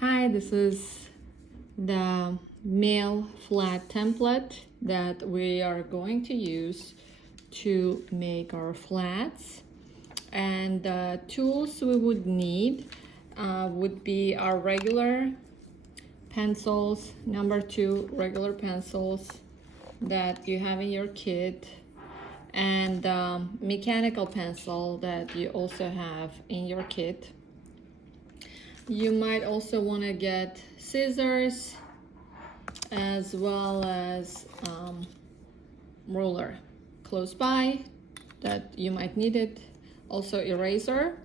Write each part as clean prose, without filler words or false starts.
Hi, this is the male flat template that we are going to use to make our flats. And the tools we would need would be our regular pencils, number 2 regular pencils that you have in your kit, and mechanical pencil that you also have in your kit. You might also want to get scissors as well as ruler close by that you might need it. Also eraser,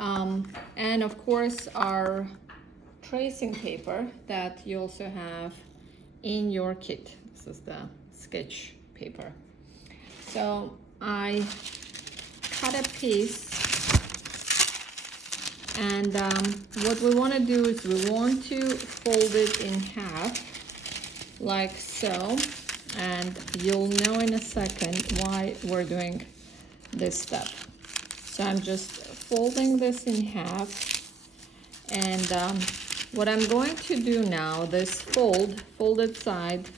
and of course our tracing paper that you also have in your kit. This is the sketch paper. So I cut a piece, and what we want to do is we want to fold it in half like so, and you'll know in a second why we're doing this step. So I'm just folding this in half, and what I'm going to do now, this folded side,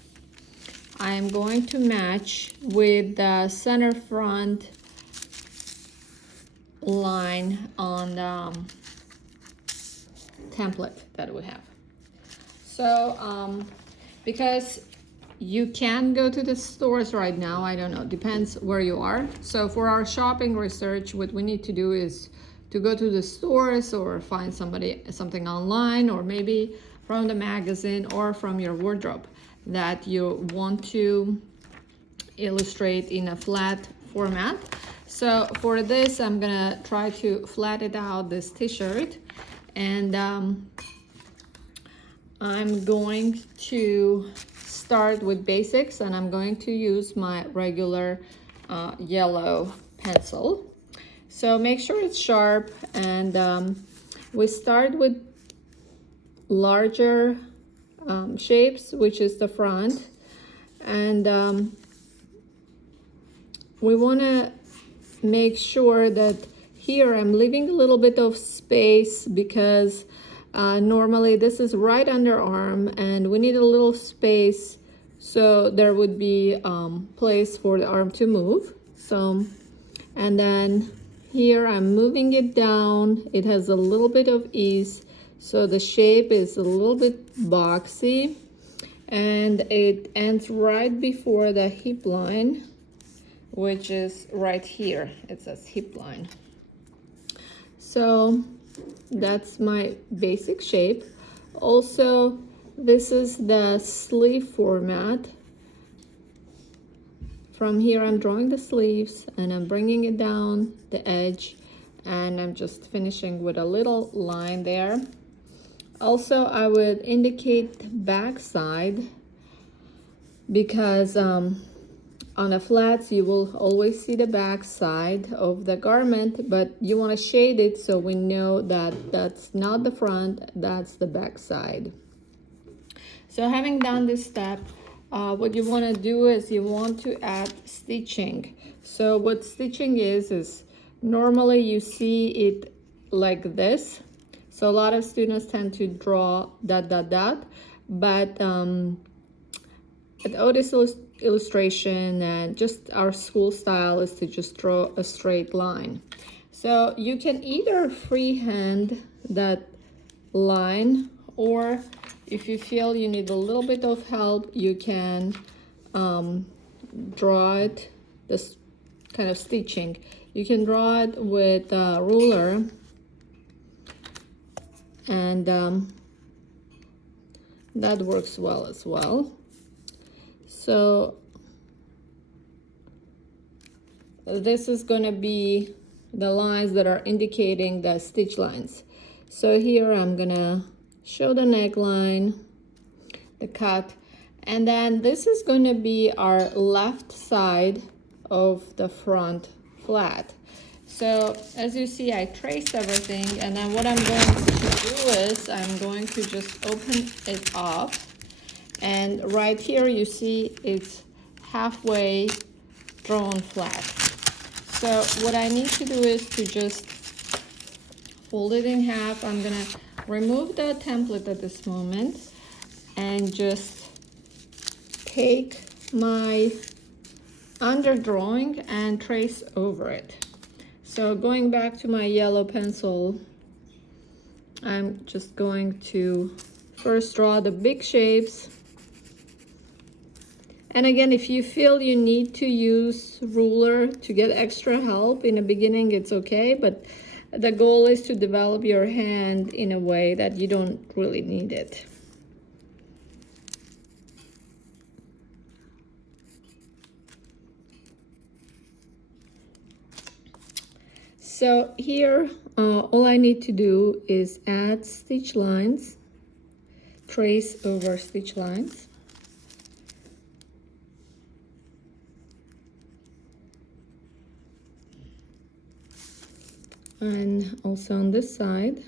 I'm going to match with the center front line on the template that we have. So because you can go to the stores right now, I don't know, depends where you are. So for our shopping research, what we need to do is to go to the stores or find something online, or maybe from the magazine or from your wardrobe that you want to illustrate in a flat format. So for this, I'm gonna try to flatten out this t-shirt, and I'm going to start with basics, and I'm going to use my regular yellow pencil. So make sure it's sharp, and we start with larger shapes, which is the front, and we want to make sure that here I'm leaving a little bit of space, because normally this is right underarm and we need a little space so there would be place for the arm to move. So, and then here I'm moving it down. It has a little bit of ease, so the shape is a little bit boxy, and it ends right before the hip line, which is right here. It says hip line. So that's my basic shape. Also, this is the sleeve format. From here I'm drawing the sleeves, and I'm bringing it down the edge, and I'm just finishing with a little line there. Also, I would indicate back side, because on the flats you will always see the back side of the garment, but you want to shade it so we know that that's not the front, that's the back side. So having done this step, what you want to do is you want to add stitching. So what stitching is normally you see it like this. So a lot of students tend to draw dot dot dot, but at Otis illustration and just our school style is to just draw a straight line. So you can either freehand that line, or if you feel you need a little bit of help, you can draw it, this kind of stitching. You can draw it with a ruler, and that works well as well. So this is going to be the lines that are indicating the stitch lines. So here I'm gonna show the neckline, the cut, and then this is going to be our left side of the front flat. So as you see, I traced everything, and then what I'm going to do is I'm going to just open it up, and right here you see it's halfway drawn flat. So what I need to do is to just fold it in half. I'm gonna remove the template at this moment and just take my underdrawing and trace over it. So going back to my yellow pencil, I'm just going to first draw the big shapes. And again, if you feel you need to use ruler to get extra help in the beginning, it's okay, but the goal is to develop your hand in a way that you don't really need it. So here, all I need to do is add stitch lines, trace over stitch lines. And also on this side.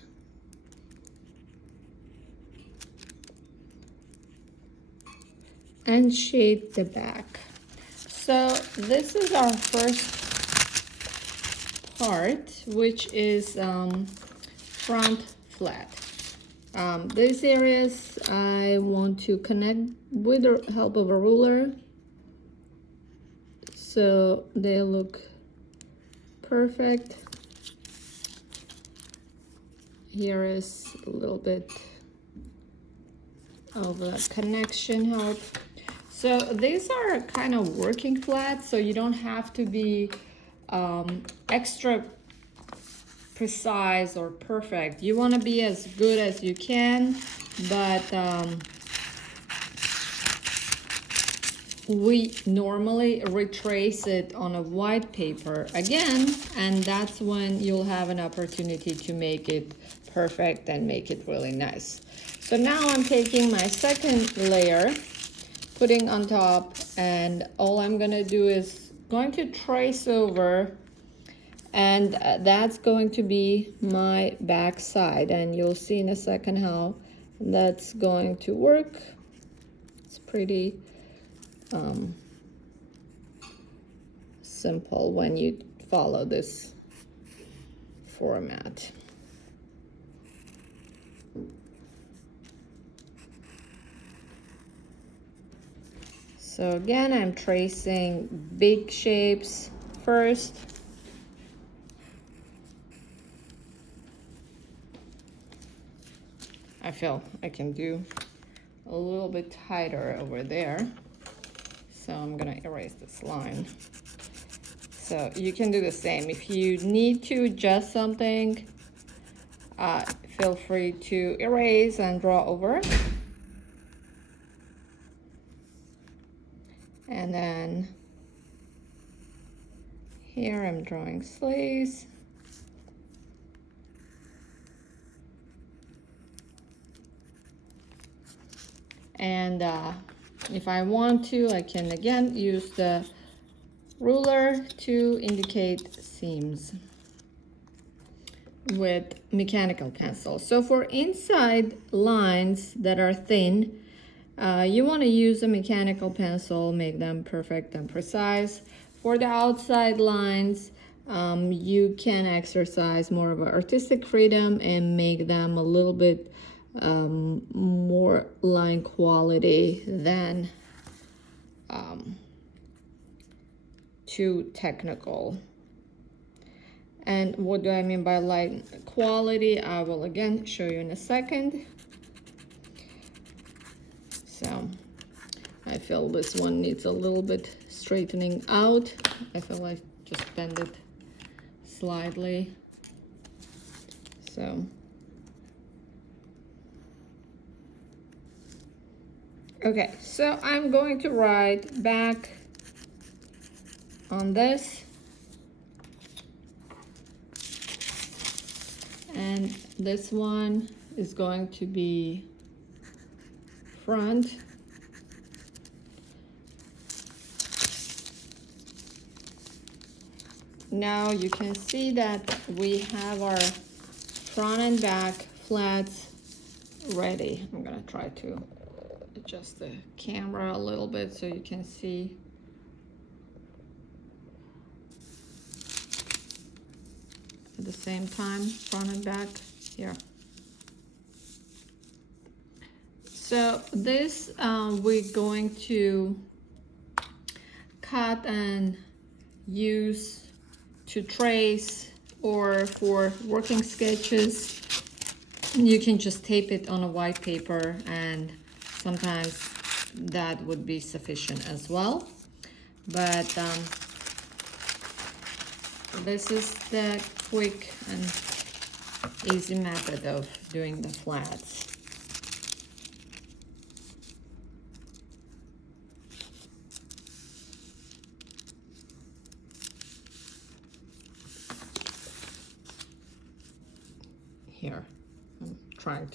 And shade the back. So this is our first part, which is front flat. These areas I want to connect with the help of a ruler so they look perfect. Here is a little bit of a connection help. So these are kind of working flats, so you don't have to be extra precise or perfect. You want to be as good as you can, but we normally retrace it on a white paper again, and that's when you'll have an opportunity to make it perfect and make it really nice. So now I'm taking my second layer, putting on top, and all I'm gonna do is going to trace over, and that's going to be my back side, and you'll see in a second how that's going to work. It's pretty simple when you follow this format. So again, I'm tracing big shapes first. I feel I can do a little bit tighter over there. So I'm gonna erase this line. So you can do the same. If you need to adjust something, feel free to erase and draw over. And then here I'm drawing sleeves. And if I want to, I can again use the ruler to indicate seams with mechanical pencil. So for inside lines that are thin, you want to use a mechanical pencil, make them perfect and precise. For the outside lines, you can exercise more of an artistic freedom and make them a little bit more line quality than too technical. And what do I mean by line quality? I will again show you in a second. So I feel this one needs a little bit straightening out. I feel I just bend it slightly. So okay, so I'm going to write back on this, and this one is going to be front. Now you can see that we have our front and back flats ready. I'm gonna try to adjust the camera a little bit so you can see. At the same time, front and back here. So this we're going to cut and use to trace, or for working sketches you can just tape it on a white paper, and sometimes that would be sufficient as well. But this is the quick and easy method of doing the flats. Here, I'm trying to